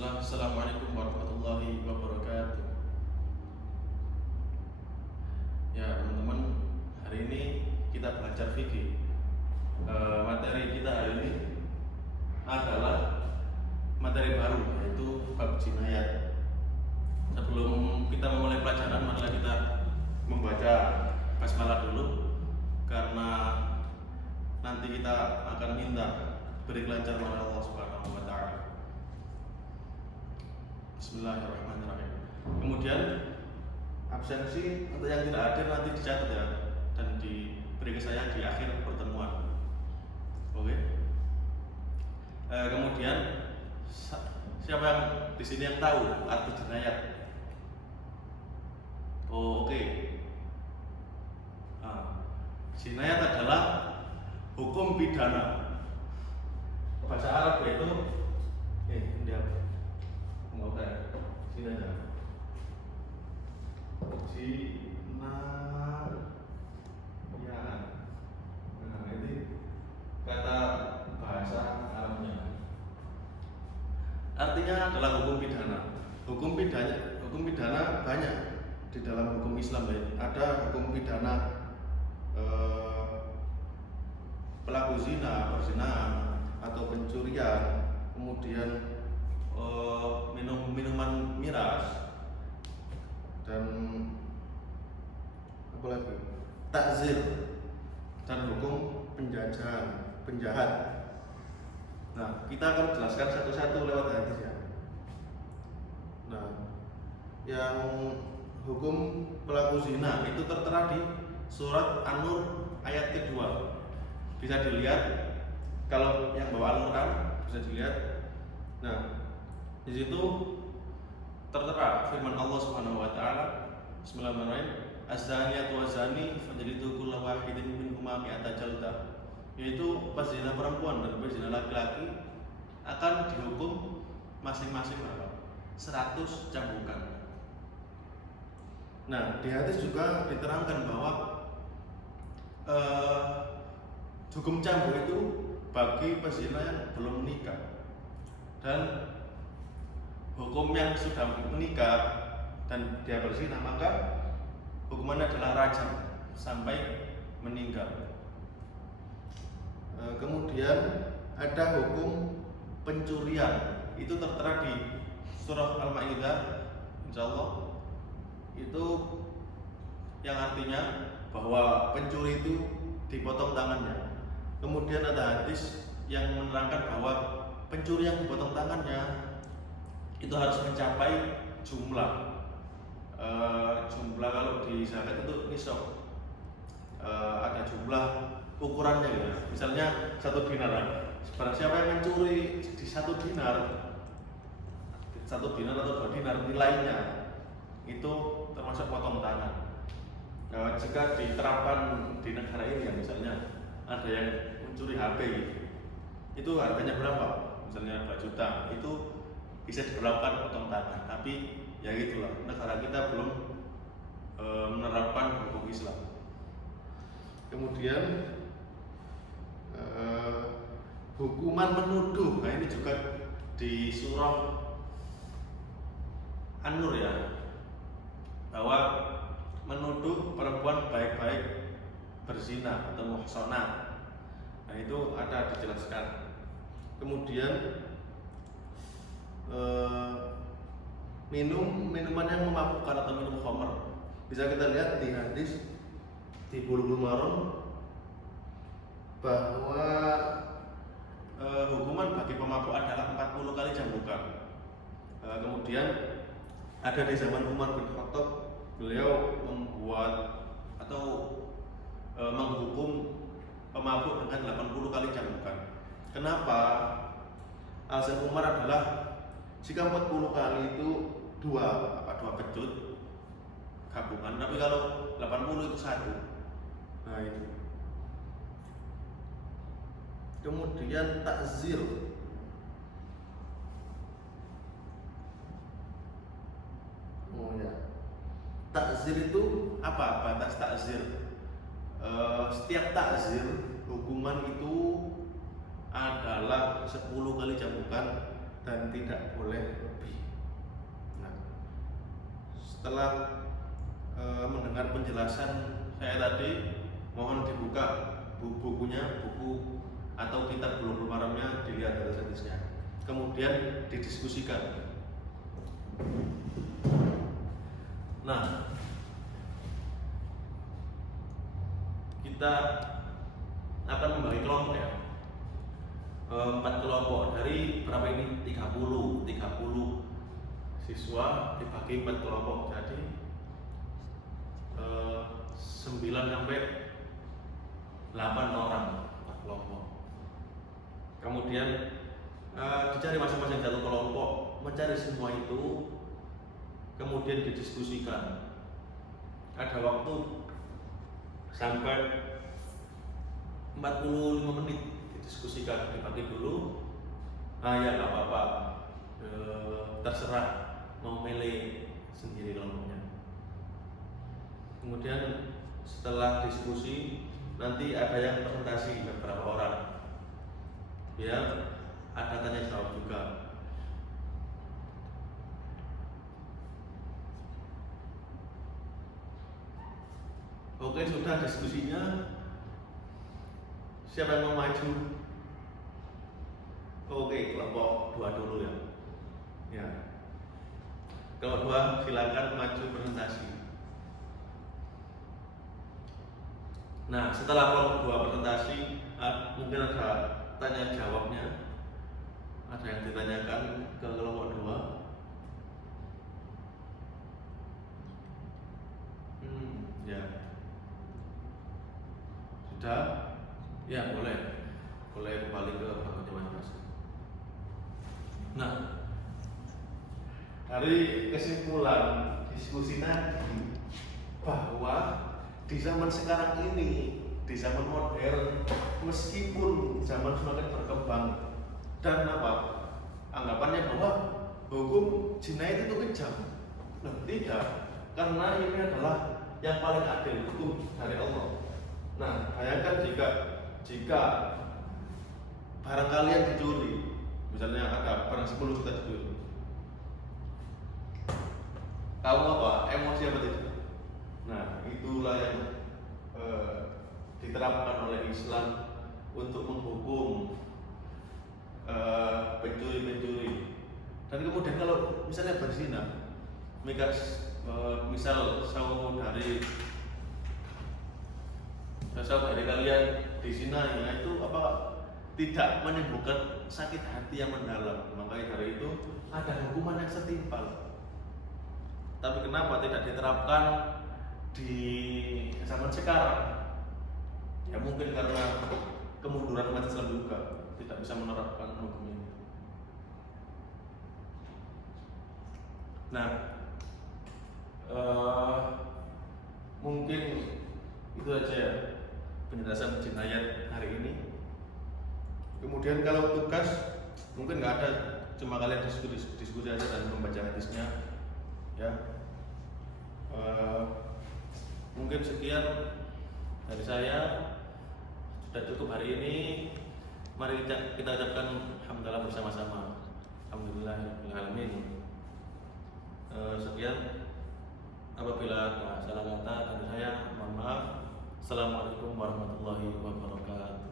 Bismillah, Assalamualaikum warahmatullahi wabarakatuh. Ya teman-teman, hari ini kita belajar fikih. Materi kita hari ini adalah materi baru, yaitu bab jinayat. Sebelum kita memulai pelajaran, marilah kita membaca basmalah dulu, karena nanti kita akan minta beri kelancaran oleh Allah Subhanahu wa Ta'ala. Bismillahirrahmanirrahim. Kemudian absensi untuk yang tidak hadir nanti dicatat ya, dan diberi ke saya di akhir pertemuan. Oke. Kemudian siapa yang di sini yang tahu arti jinayat? Oke. Jinayat adalah hukum pidana. Bahasa Arab yaitu ini apa? Mau kayak sini aja. Jinayat. Nah, ini kata bahasa Arabnya. Artinya adalah hukum pidana. Hukum pidana banyak di dalam hukum Islam ya. Ada hukum pidana pelaku zina, perzinahan atau pencurian, kemudian minuman miras, dan apa lagi? Takzir, dan hukum penjahat. Nah, kita akan jelaskan satu-satu lewat hadis ya. Nah, yang hukum pelaku zina itu tertera di surat An-Nur ayat kedua. Bisa dilihat, kalau yang bawa Al-Quran bisa dilihat. Nah, di situ tertera firman Allah Subhanahu wa Ta'ala, Bismillahirrahmanirrahim, az-zaniyatu waz-zani fajlidu kulla wahidin minhuma mi'ata jaldah. Yaitu pezina perempuan dan pezina laki-laki akan dihukum masing-masing berapa? 100 cambukan. Nah, di hadis juga diterangkan bahwa hukum cambuk itu bagi pezina yang belum menikah, dan hukum yang sudah menikah dan dia berzina, maka hukumannya adalah rajam sampai meninggal. Kemudian ada hukum pencurian, itu tertera di surah Al-Maidah, insyaallah. Itu yang artinya bahwa pencuri itu dipotong tangannya. Kemudian ada hadis yang menerangkan bahwa pencuri yang dipotong tangannya itu harus mencapai jumlah kalau di zakat itu nisab. Ada jumlah ukurannya gitu. Misalnya 1 dinar. Barang siapa yang mencuri di 1 dinar atau 2 dinar nilainya, itu termasuk potong tangan. Nah, jika diterapkan di negara ini ya, misalnya ada yang mencuri HP gitu, itu harganya berapa? Misalnya 2 juta, itu bisa diberlakukan potong tangan. Tapi ya gitulah, negara kita belum menerapkan hukum Islam. Kemudian hukuman menuduh, nah ini juga di surah An-Nur ya, bahwa menuduh perempuan baik-baik berzina atau muhsanah. Nah, itu ada dijelaskan. Kemudian minuman yang memabukkan atau minum khamr, bisa kita lihat di hadis di Bulughul Maram bahwa hukuman bagi pemabuk adalah 40 kali cambukan. Kemudian ada di zaman Umar bin Khattab, beliau membuat atau menghukum pemabuk dengan 80 kali cambukan. Kenapa? Alasan Umar adalah jika 40 kali itu dua pecut gabungan, tapi kalau 80 itu 1. Nah, itu. Kemudian takzir. Oh ya. Takzir itu apa? Batas takzir. Setiap takzir hukuman itu adalah 10 kali cambukan dan tidak boleh lebih. Nah, setelah mendengar penjelasan saya tadi, mohon dibuka bukunya, buku atau kitab Bulughul Maramnya, dilihat hadis-hadisnya, kemudian didiskusikan. Nah, kita akan membagi kelompok ya, 4 kelompok. Dari berapa ini? 30 siswa dibagi 4 kelompok, jadi 9 sampai 8 orang per kelompok. Kemudian dicari masing-masing satu kelompok, mencari semua itu, kemudian didiskusikan. Ada waktu sampai 45 menit didiskusikan, dibagi dulu. Ya nggak apa-apa, terserah mau milih sendiri kelompoknya. Kemudian setelah diskusi nanti ada yang presentasi beberapa orang, ya ada tanya jawab juga. Oke, sudah diskusinya. Siapa yang mau maju? Oke, kelompok 2 dulu ya. Ya. Kelompok 2 silakan maju presentasi. Nah, setelah kelompok 2 presentasi, mungkin ada tanya jawabnya. Ada yang ditanyakan ke kelompok 2. Ya. Sudah? Ya, boleh kembali ke kelompoknya masing-masing. Nah, dari kesimpulan diskusi tadi, bahwa di zaman sekarang ini, di zaman modern, meskipun zaman semakin berkembang dan anggapannya bahwa hukum jinayat itu kejam, tidak, karena ini adalah yang paling adil, hukum dari Allah. Nah, bayangkan jika barang kalian dicuri, misalnya ada barang 10 juta dicuri, kamu emosi apa tidak? Nah, itulah yang diterapkan oleh Islam untuk menghukum pencuri-pencuri. Dan kemudian kalau misalnya berzina, misal saudari kalian dizinai, itu tidak menimbulkan sakit hati yang mendalam, makanya dari itu ada hukuman yang setimpal. Tapi kenapa tidak diterapkan di zaman sekarang? Ya mungkin karena kemunduran umat Islam juga, tidak bisa menerapkan hukum ini. Nah, mungkin itu aja ya penjelasan jinayat hari ini. Kemudian kalau tugas mungkin nggak ada, cuma kalian diskusi aja dan membaca hadisnya ya. Mungkin sekian dari saya, sudah cukup hari ini. Mari kita ucapkan alhamdulillah bersama-sama. Alhamdulillahirabbil alamin. Sekian, apabila ada salah kata dari saya mohon maaf. Assalamualaikum warahmatullahi wabarakatuh.